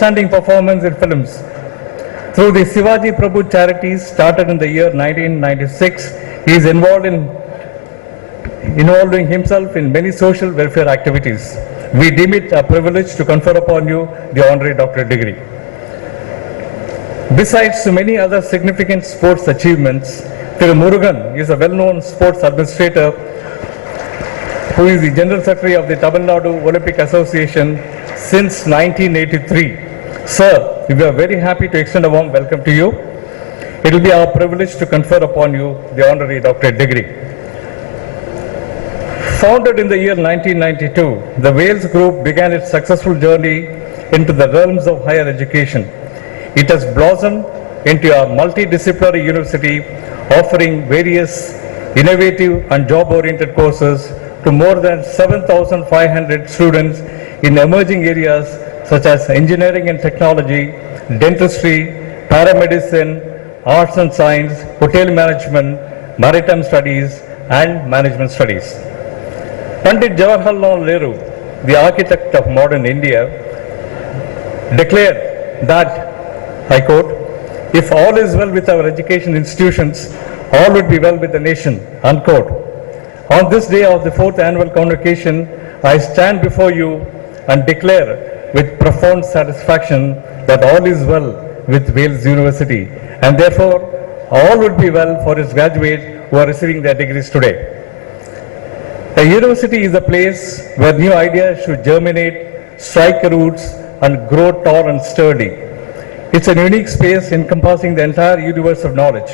outstanding performance in films. Through the Shivaji Prabhu charities started in the year 1996, he is involving himself in many social welfare activities. We deem it a privilege to confer upon you the honorary doctorate degree. Besides many other significant sports achievements, Thiru Murugan is a well-known sports administrator who is the General Secretary of the Tamil Nadu Olympic Association since 1983. Sir, we are very happy to extend a warm welcome to you. It will be our privilege to confer upon you the honorary doctorate degree. Founded in the year 1992, the Wales Group began its successful journey into the realms of higher education. It has blossomed into a multidisciplinary university offering various innovative and job-oriented courses to more than 7,500 students in emerging areas such as engineering and technology, dentistry, paramedicine, arts and science, hotel management, maritime studies, and management studies. Pandit Jawaharlal Nehru, the architect of modern India, declared that, I quote, "If all is well with our education institutions, all would be well with the nation," unquote. On this day of the 4th annual convocation, I stand before you and declare with profound satisfaction that all is well with Wales University, and therefore all would be well for its graduates who are receiving their degrees today. A university is a place where new ideas should germinate, strike roots, and grow tall and sturdy. It's a unique space encompassing the entire universe of knowledge.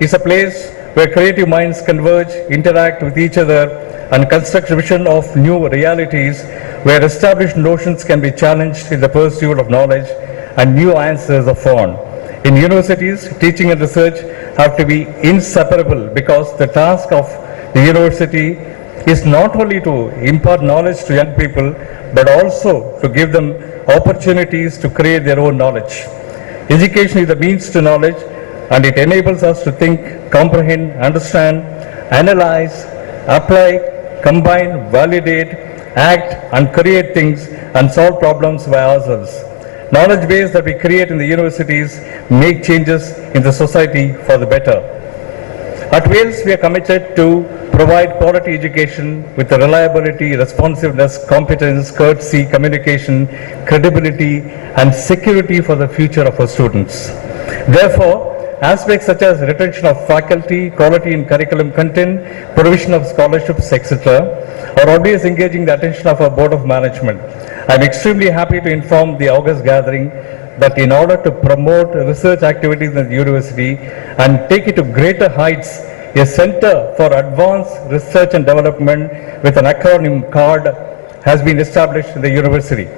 It's a place where creative minds converge, interact with each other, and construct a vision of new realities, where established notions can be challenged in the pursuit of knowledge and new answers are found. In universities, teaching and research have to be inseparable because the task of the university is not only to impart knowledge to young people, but also to give them opportunities to create their own knowledge. Education is the means to knowledge, and it enables us to think, comprehend, understand, analyze, apply, combine, validate, act, and create things and solve problems by ourselves. Knowledge base that we create in the universities make changes in the society for the better. At Wales, we are committed to provide quality education with the reliability, responsiveness, competence, courtesy, communication, credibility, and security for the future of our students. Therefore, aspects such as retention of faculty, quality in curriculum content, provision of scholarships, etc., are always engaging the attention of our Board of Management. I am extremely happy to inform the August gathering that in order to promote research activities in the university and take it to greater heights, a Center for Advanced Research and Development with an acronym CARD has been established in the university.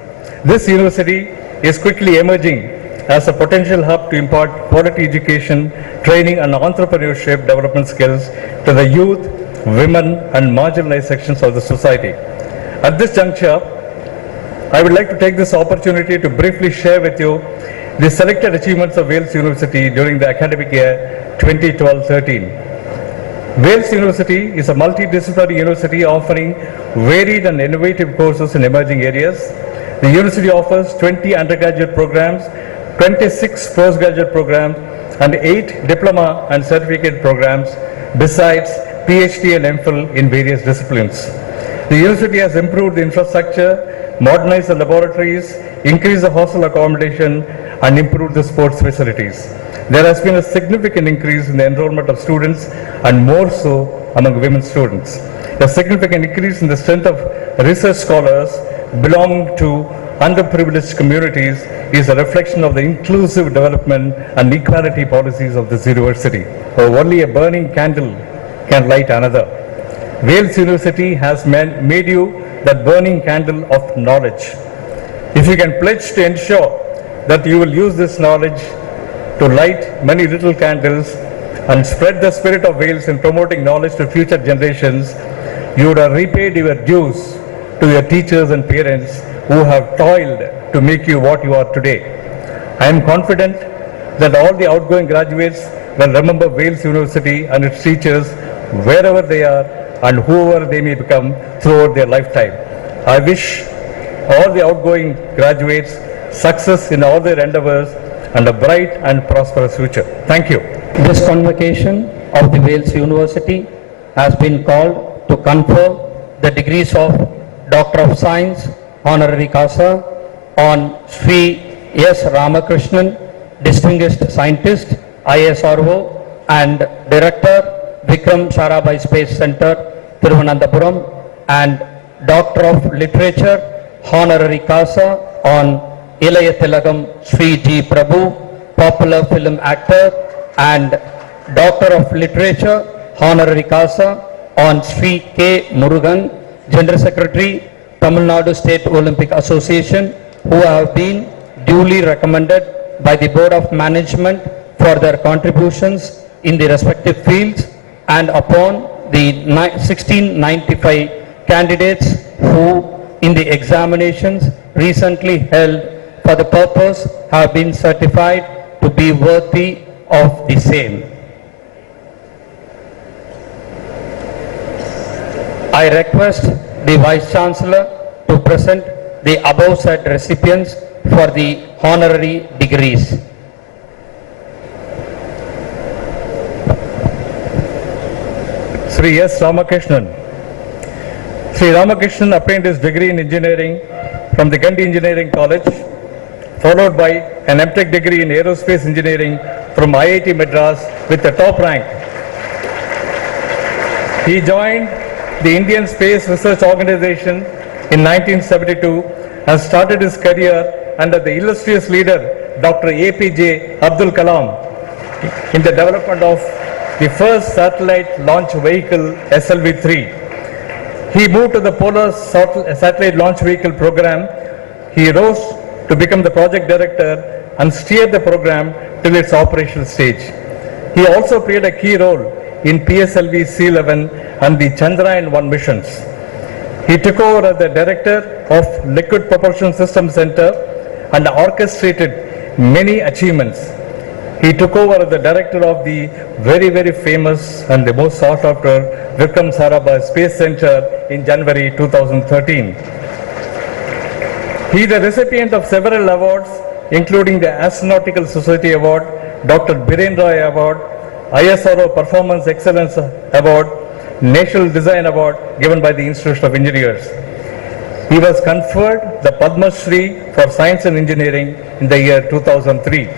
This university is quickly emerging as a potential hub to impart quality education, training and entrepreneurship development skills to the youth, women and marginalized sections of the society. At this juncture, I would like to take this opportunity to briefly share with you the selected achievements of Wales University during the academic year 2012-13. Wales University is a multidisciplinary university offering varied and innovative courses in emerging areas. The university offers 20 undergraduate programs, 26 postgraduate programs, and 8 diploma and certificate programs, besides PhD and MPhil in various disciplines. The university has improved the infrastructure, modernized the laboratories, increased the hostel accommodation, and improved the sports facilities. There has been a significant increase in the enrollment of students, and more so among women students. A significant increase in the strength of research scholars belonging to underprivileged communities is a reflection of the inclusive development and equality policies of this university. Only a burning candle can light another. Wales University has made you that burning candle of knowledge. If you can pledge to ensure that you will use this knowledge to light many little candles and spread the spirit of Wales in promoting knowledge to future generations, you would have repaid your dues to your teachers and parents who have toiled to make you what you are today. I am confident that all the outgoing graduates will remember Wales University and its teachers wherever they are and whoever they may become throughout their lifetime. I wish all the outgoing graduates success in all their endeavors, and a bright and prosperous future. Thank you. This convocation of the Wales University has been called to confer the degrees of Doctor of Science, Honorary Causa, on Sri S. Ramakrishnan, Distinguished Scientist, ISRO, and Director, Vikram Sarabhai Space Center, Thiruvananthapuram, and Doctor of Literature, Honorary Causa, on Ilaya Tilagam Sri G. Prabhu, popular film actor, and Doctor of Literature, Honorary Causa, on Sri K. Murugan, General Secretary, Tamil Nadu State Olympic Association, who have been duly recommended by the Board of Management for their contributions in the respective fields, and upon the 1695 candidates who in the examinations recently held for the purpose have been certified to be worthy of the same. I request the Vice Chancellor to present the above said recipients for the honorary degrees. Sri S. Ramakrishnan. Sri Ramakrishnan obtained his degree in engineering from the Gandhi Engineering College, followed by an M.Tech degree in aerospace engineering from IIT Madras with the top rank. He joined the Indian Space Research Organization in 1972 and started his career under the illustrious leader Dr. APJ Abdul Kalam in the development of the first satellite launch vehicle SLV-3. He moved to the Polar Satellite Launch Vehicle program. He rose to become the project director and steered the program till its operational stage. He also played a key role in PSLV C-11 and the Chandrayaan-1 missions. He took over as the director of Liquid Propulsion System Center and orchestrated many achievements. He took over as the director of the very famous and the most sought after Vikram Sarabhai Space Center in January 2013. He is the recipient of several awards, including the Astronautical Society Award, Dr. Biren Roy Award, ISRO Performance Excellence Award, National Design Award given by the Institute of Engineers. He was conferred the Padma Shri for Science and Engineering in the year 2003.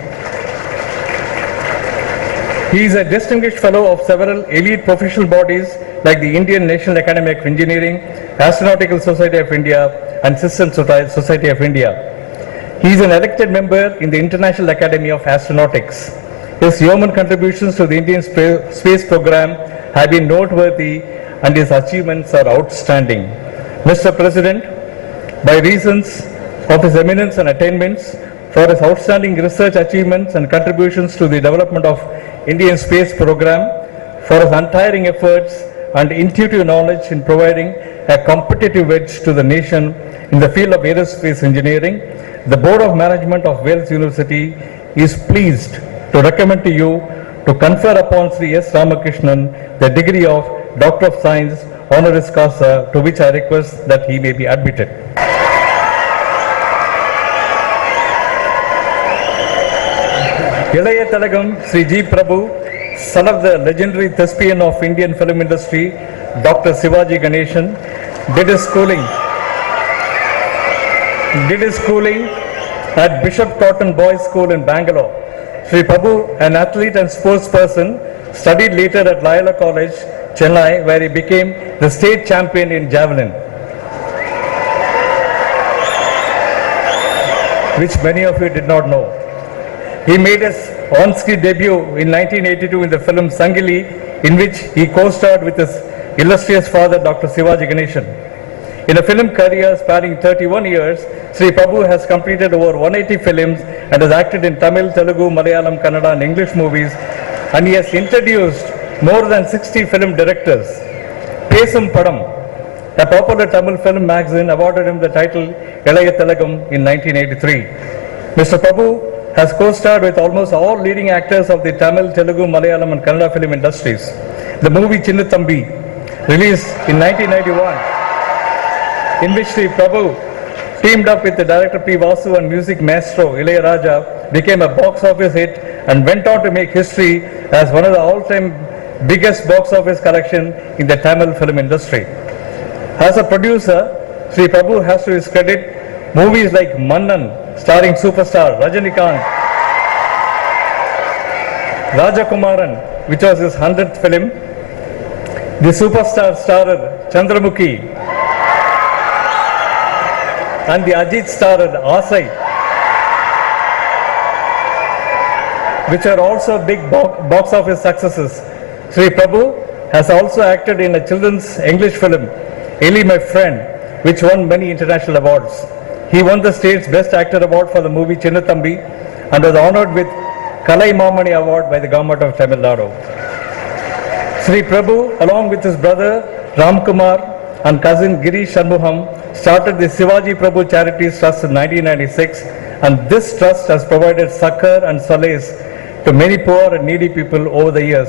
He is a distinguished fellow of several elite professional bodies like the Indian National Academy of Engineering, Astronautical Society of India, and System Society of India. He is an elected member in the International Academy of Astronautics. His yeoman contributions to the Indian space program have been noteworthy and his achievements are outstanding. Mr. President, by reasons of his eminence and attainments, for his outstanding research achievements and contributions to the development of Indian space program, for his untiring efforts and intuitive knowledge in providing a competitive edge to the nation in the field of aerospace engineering, the Board of Management of Wales University is pleased to recommend to you to confer upon Sri S. Ramakrishnan the degree of Doctor of Science honoris causa, to which I request that he may be admitted. Ilaya Tilagam Sri G. Prabhu, son of the legendary thespian of Indian film industry, Dr. Sivaji Ganesan, did his schooling at Bishop Cotton Boys School in Bangalore. Sri Prabhu, an athlete and sports person, studied later at Loyola College, Chennai, where he became the state champion in javelin, which many of you did not know. He made his on-screen debut in 1982 in the film Sangili, in which he co-starred with his illustrious father, Dr. Sivaji Ganesan. In a film career spanning 31 years, Sri Prabhu has completed over 180 films and has acted in Tamil, Telugu, Malayalam, Kannada and English movies, and he has introduced more than 60 film directors. Pesum Padam, a popular Tamil film magazine, awarded him the title Ilaya Tilagam in 1983. Mr. Prabhu has co-starred with almost all leading actors of the Tamil, Telugu, Malayalam and Kannada film industries. The movie Chinnathambi, released in 1991, in which Sri Prabhu teamed up with the director P. Vasu and music maestro Ilayaraja, became a box office hit and went on to make history as one of the all-time biggest box office collection in the Tamil film industry. As a producer, Sri Prabhu has to his credit movies like Mannan, starring superstar Rajinikanth, Rajakumaran, which was his 100th film, the superstar starrer Chandramukhi, and the Ajit starrer Asai, which are also big box office successes. Sri Prabhu has also acted in a children's English film, Eli My Friend, which won many international awards. He won the state's Best Actor Award for the movie Chinnathambi and was honored with Kalai Mamani Award by the government of Tamil Nadu. Sri Prabhu, along with his brother Ramkumar and cousin Girish Shanmugham, started the Sivaji Prabhu Charities Trust in 1996, and this trust has provided succor and solace to many poor and needy people over the years.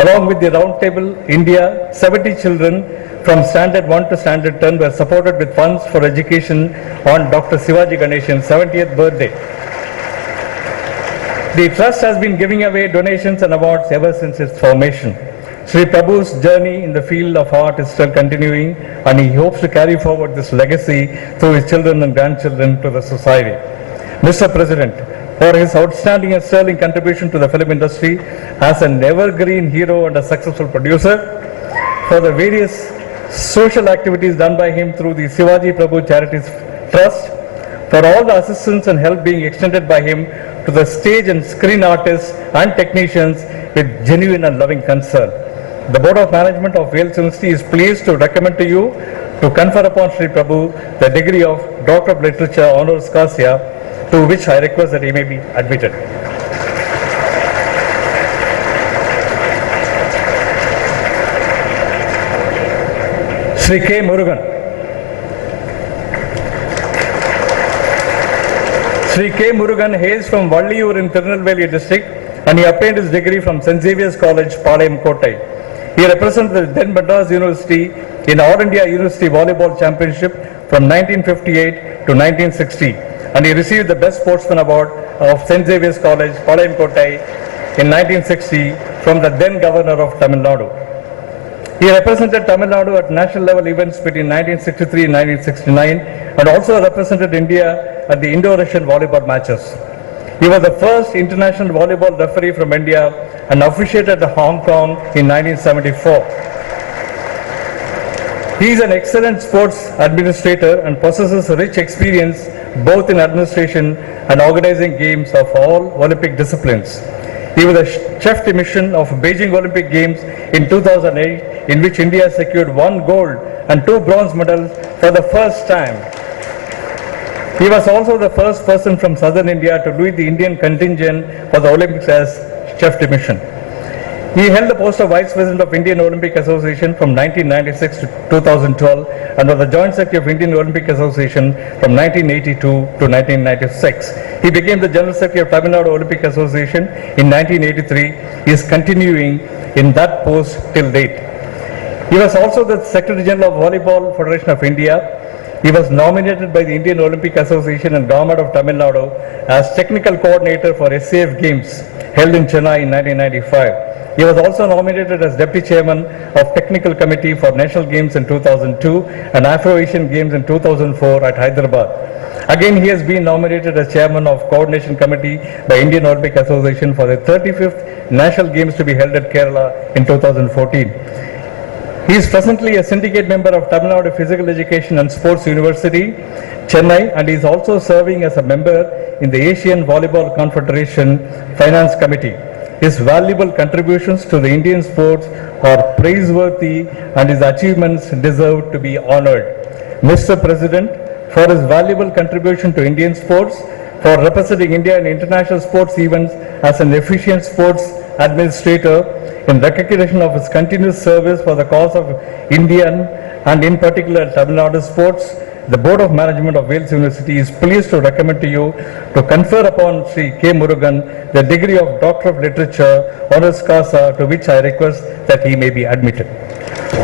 Along with the Roundtable India, 70 children from Standard 1 to Standard 10 were supported with funds for education on Dr. Sivaji Ganeshan's 70th birthday. The trust has been giving away donations and awards ever since its formation. Sri Prabhu's journey in the field of art is still continuing, and he hopes to carry forward this legacy through his children and grandchildren to the society. Mr. President, for his outstanding and sterling contribution to the film industry as an evergreen hero and a successful producer, for the various social activities done by him through the Sivaji Prabhu Charities Trust, for all the assistance and help being extended by him to the stage and screen artists and technicians with genuine and loving concern. The Board of Management of Wales University is pleased to recommend to you to confer upon Sri Prabhu the degree of Doctor of Literature honoris causa, to which I request that he may be admitted. Sri K. Murugan. Sri K. Murugan hails from Valliyur in Tirunelveli district, and he obtained his degree from St. Xavier's College, Palayam Kottai. He represented the then Madras University in All India University Volleyball Championship from 1958 to 1960, and he received the Best Sportsman Award of St. Xavier's College, Palayam Kottai in 1960 from the then Governor of Tamil Nadu. He represented Tamil Nadu at national level events between 1963 and 1969, and also represented India at the Indo-Russian volleyball matches. He was the first international volleyball referee from India and officiated at Hong Kong in 1974. He is an excellent sports administrator and possesses rich experience both in administration and organizing games of all Olympic disciplines. He was the chef de mission of Beijing Olympic Games in 2008, in which India secured 1 gold and 2 bronze medals for the first time. He was also the first person from southern India to lead the Indian contingent for the Olympics as chef de mission. He held the post of Vice President of Indian Olympic Association from 1996 to 2012 and was the Joint Secretary of Indian Olympic Association from 1982 to 1996. He became the General Secretary of Tamil Nadu Olympic Association in 1983. He is continuing in that post till date. He was also the Secretary General of Volleyball Federation of India. He was nominated by the Indian Olympic Association and Government of Tamil Nadu as Technical Coordinator for SAF Games held in Chennai in 1995. He was also nominated as Deputy Chairman of Technical Committee for National Games in 2002 and Afro-Asian Games in 2004 at Hyderabad. Again, he has been nominated as Chairman of Coordination Committee by Indian Olympic Association for the 35th National Games to be held at Kerala in 2014. He is presently a syndicate member of Tamil Nadu Physical Education and Sports University, Chennai, and is also serving as a member in the Asian Volleyball Confederation Finance Committee. His valuable contributions to the Indian sports are praiseworthy and his achievements deserve to be honored. Mr. President, for his valuable contribution to Indian sports, for representing India in international sports events as an efficient sports administrator, in recognition of his continuous service for the cause of Indian and in particular Tamil Nadu sports, the Board of Management of Wales University is pleased to recommend to you to confer upon Sri K. Murugan the degree of Doctor of Literature honoris causa, to which I request that he may be admitted.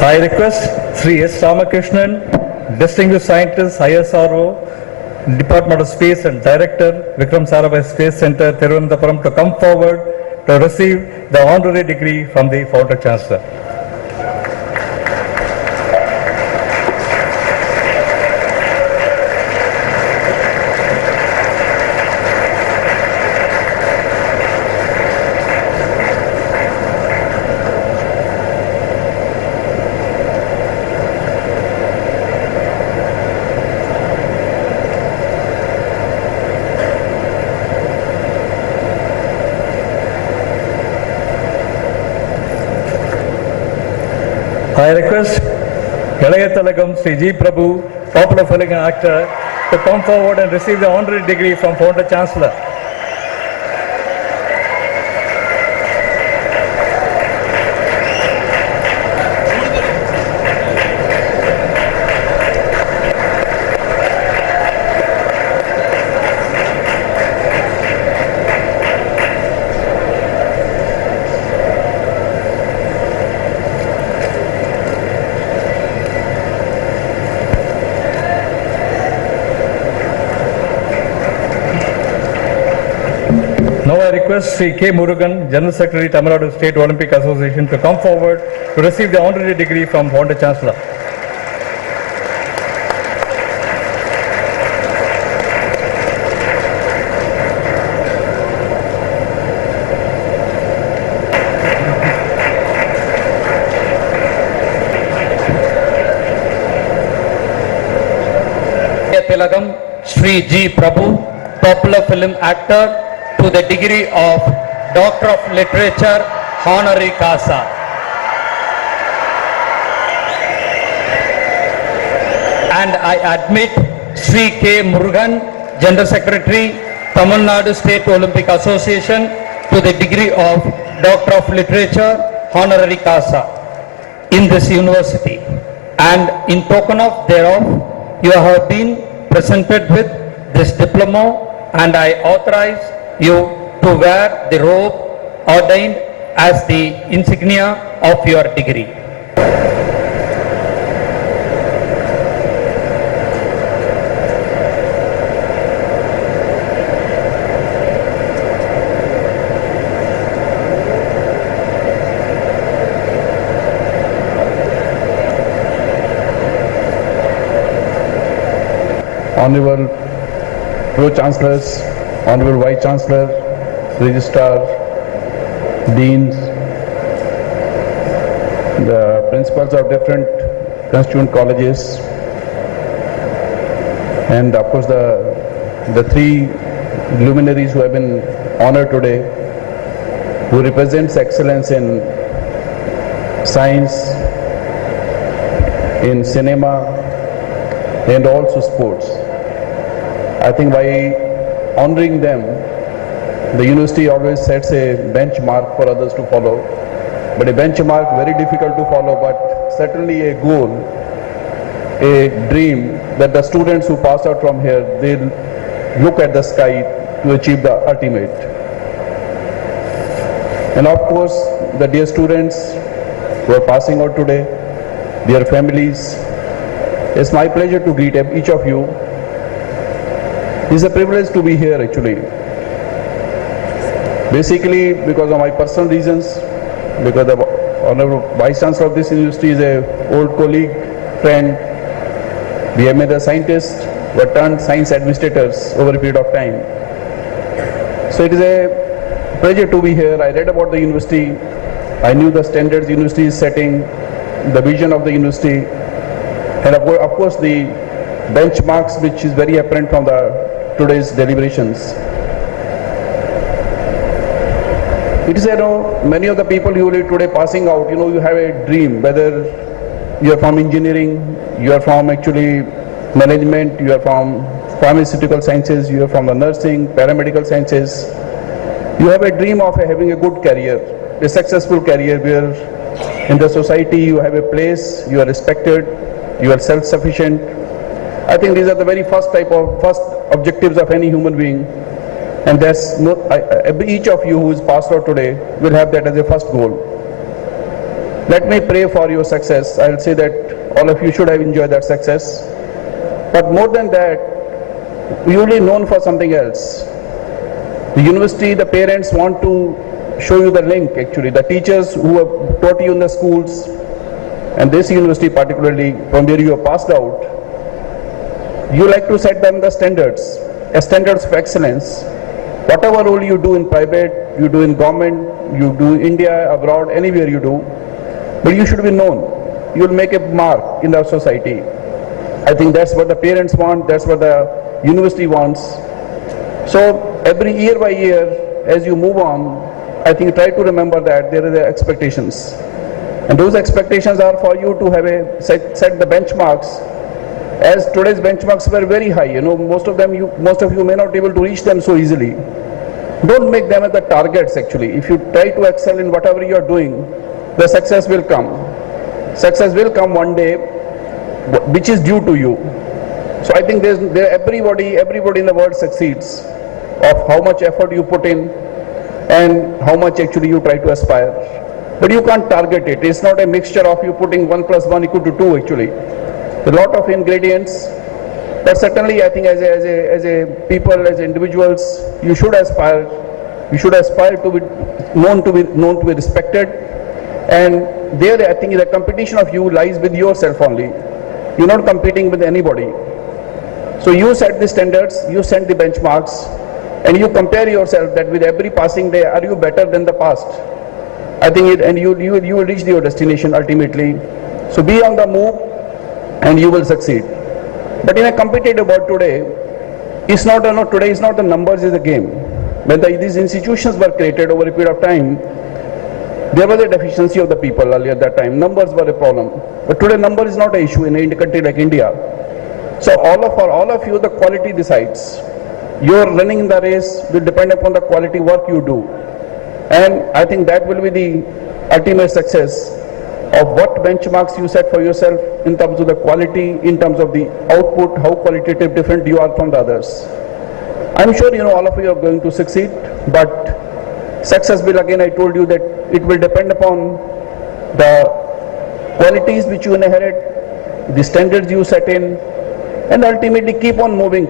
I request Sri S. Ramakrishnan, Distinguished Scientist, ISRO, Department of Space and Director, Vikram Sarabhai Space Center, Thiruvananthapuram, to come forward to receive the honorary degree from the Founder Chancellor. I request Ilayathalagam Sri G. Prabhu, popular film actor, to come forward and receive the honorary degree from Founder Chancellor. Now I request Sri K. Murugan, General Secretary, Tamil Nadu State Olympic Association, to come forward to receive the honorary degree from Founder Chancellor. Tilagam Sri G. Prabhu, popular film actor, to the degree of Doctor of Literature, honorary causa. And I admit Sri K. Murugan, General Secretary, Tamil Nadu State Olympic Association, to the degree of Doctor of Literature, honorary causa in this university. And in token of thereof, you have been presented with this diploma, and I authorize you to wear the robe ordained as the insignia of your degree. Honorable Pro-Chancellors, Honorable Vice Chancellor, Registrar, Deans, the principals of different constituent colleges, and of course the three luminaries who have been honored today, who represents excellence in science, in cinema, and also sports. I think by honoring them, the university always sets a benchmark for others to follow. But a benchmark very difficult to follow, but certainly a goal, a dream that the students who pass out from here, they'll look at the sky to achieve the ultimate. And of course, the dear students who are passing out today, their families, it's my pleasure to greet each of you. It's a privilege to be here actually. Basically because of my personal reasons, because the Honorable Vice Chancellor of this university is an old colleague, friend. We have made the scientists who are turned science administrators over a period of time. So it is a pleasure to be here. I read about the university. I knew the standards the university is setting, the vision of the university, and of course the benchmarks which is very apparent from today's deliberations. It is, many of the people who are today passing out, you have a dream, whether you are from engineering, you are from actually management, you are from pharmaceutical sciences, you are from the nursing, paramedical sciences. You have a dream of having a good career, a successful career where in the society you have a place, you are respected, you are self-sufficient. I think these are the very first objectives of any human being. And there's each of you who is passed out today will have that as a first goal. Let me pray for your success. I'll say that all of you should have enjoyed that success. But more than that, usually known for something else. The university, the parents want to show you the link actually. The teachers who have taught you in the schools, and this university particularly from where you have passed out, you like to set them the standards, standards of excellence. Whatever role you do in private, you do in government, you do India, abroad, anywhere you do, but you should be known. You will make a mark in our society. I think that's what the parents want, that's what the university wants. So every year by year, as you move on, I think try to remember that there are the expectations. And those expectations are for you to have a set the benchmarks. As today's benchmarks were very high, most of you may not be able to reach them so easily. Don't make them as the targets actually. If you try to excel in whatever you are doing, the success will come. Success will come one day, which is due to you. So I think everybody in the world succeeds of how much effort you put in and how much actually you try to aspire. But you can't target it. It's not a mixture of you putting 1 + 1 = 2 actually. A lot of ingredients, but certainly I think as a people, as individuals, you should aspire to be known, to be respected. And there I think the competition of you lies with yourself only. You're not competing with anybody. So you set the standards, you set the benchmarks, and you compare yourself that with every passing day, are you better than the past? I think you will reach your destination ultimately. So be on the move and you will succeed. But in a competitive world today, today is not the numbers is the game. When these institutions were created over a period of time, there was a deficiency of the people earlier at that time. Numbers were a problem. But today number is not an issue in a country like India. So all of you, the quality decides. Your running in the race will depend upon the quality work you do. And I think that will be the ultimate success of what benchmarks you set for yourself in terms of the quality, in terms of the output, how qualitative different you are from the others. I'm sure all of you are going to succeed, but success will, again I told you that it will depend upon the qualities which you inherit, the standards you set in, and ultimately keep on moving.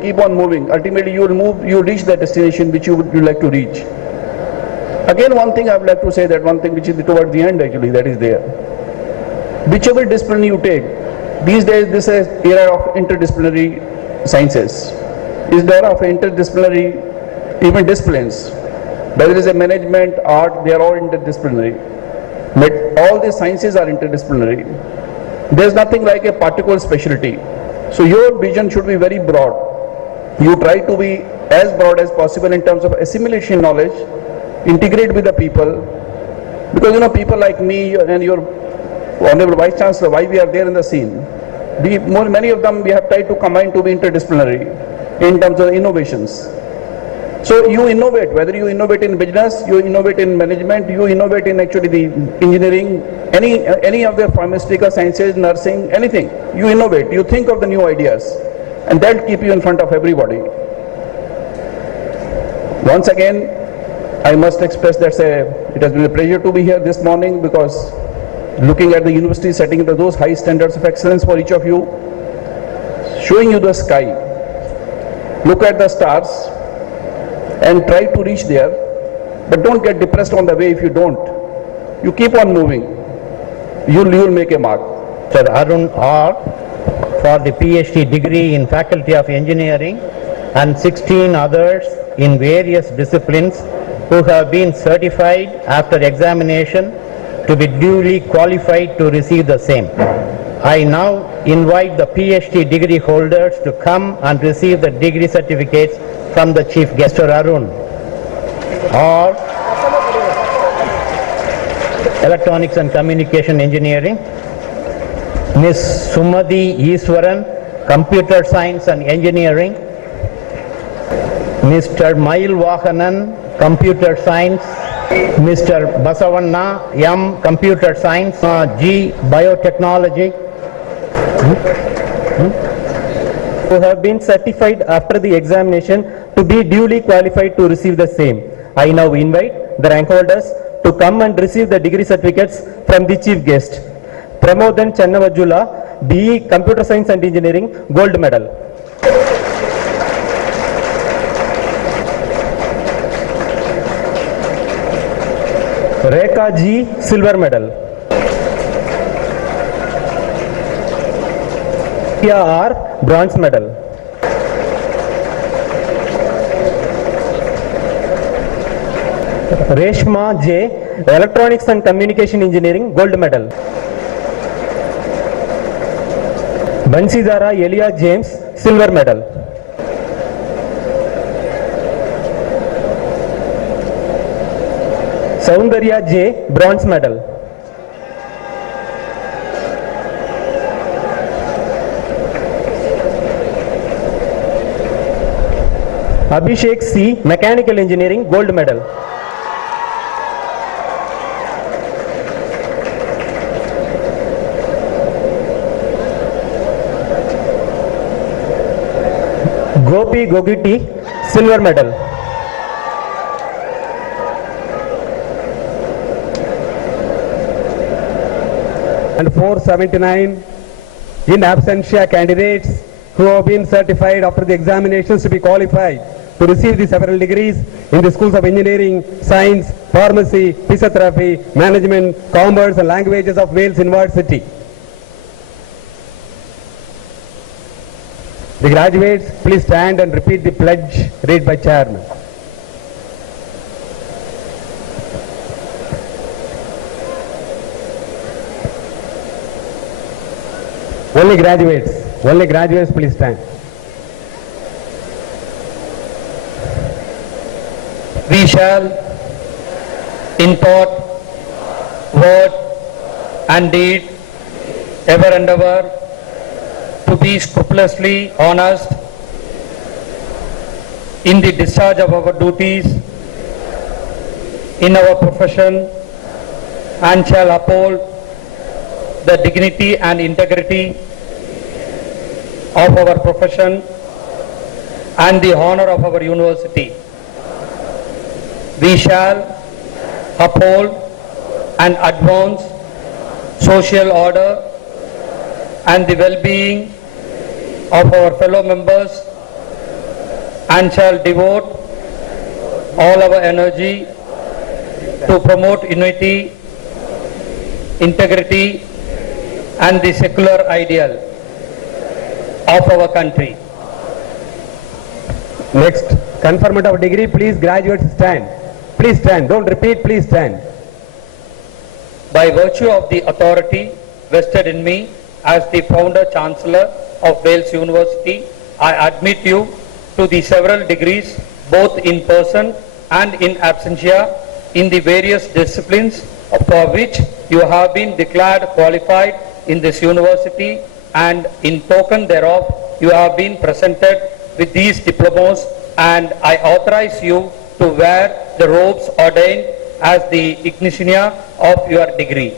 Ultimately you will reach the destination which you would like to reach. Again, one thing I would like to say, that one thing which is towards the end actually, that is there. Whichever discipline you take, these days this is era of interdisciplinary sciences. Is the era of interdisciplinary, even disciplines. Whether it is a management, art, they are all interdisciplinary. But all these sciences are interdisciplinary. There is nothing like a particular specialty. So your vision should be very broad. You try to be as broad as possible in terms of assimilation knowledge, integrate with the people. Because people like me and your Honorable Vice Chancellor, why we are there in the scene? Many of them we have tried to combine to be interdisciplinary in terms of innovations. So you innovate, whether you innovate in business, you innovate in management, you innovate in actually the engineering, any of the pharmaceutical sciences, nursing, anything. You innovate, you think of the new ideas, and that will keep you in front of everybody. Once again, I must express that it has been a pleasure to be here this morning, because looking at the university setting those high standards of excellence for each of you, showing you the sky, look at the stars and try to reach there, but don't get depressed on the way. If you don't, you keep on moving, you'll make a mark. Sir Arun R for the PhD degree in Faculty of Engineering, and 16 others in various disciplines who have been certified after examination to be duly qualified to receive the same. I now invite the PhD degree holders to come and receive the degree certificates from the Chief Guest. Mr. Arun or Electronics and Communication Engineering, Ms. Sumati Iswaran, Computer Science and Engineering, Mr. Mail Vahanan, Computer Science, Mr. Basavanna M, Computer Science, G, Biotechnology, who have been certified after the examination to be duly qualified to receive the same. I now invite the rank holders to come and receive the degree certificates from the chief guest. Pramodan Channavajula, BE Computer Science and Engineering, Gold Medal. Rekha G, silver medal. Priya R, bronze medal. Reshma J, electronics and communication engineering, gold medal. Bansidhara Elia James, silver medal. Soundarya J, bronze medal. Abhishek C, mechanical engineering, gold medal. Gopi Gogiti, silver medal. And 479 in absentia candidates who have been certified after the examinations to be qualified to receive the several degrees in the schools of engineering, science, pharmacy, physiotherapy, management, commerce and languages of Wales University. The graduates, please stand and repeat the pledge read by chairman. Only graduates please stand. We shall, in thought, word, and deed, ever endeavor to be scrupulously honest in the discharge of our duties in our profession, and shall uphold the dignity and integrity of our profession and the honor of our university. We shall uphold and advance social order and the well-being of our fellow members, and shall devote all our energy to promote unity, integrity and the secular ideal of our country. Next, conferment of degree, please graduates stand. Please stand, don't repeat, please stand. By virtue of the authority vested in me as the founder chancellor of Wales University, I admit you to the several degrees both in person and in absentia in the various disciplines for which you have been declared qualified in this university, and in token thereof you have been presented with these diplomas, and I authorize you to wear the robes ordained as the insignia of your degree.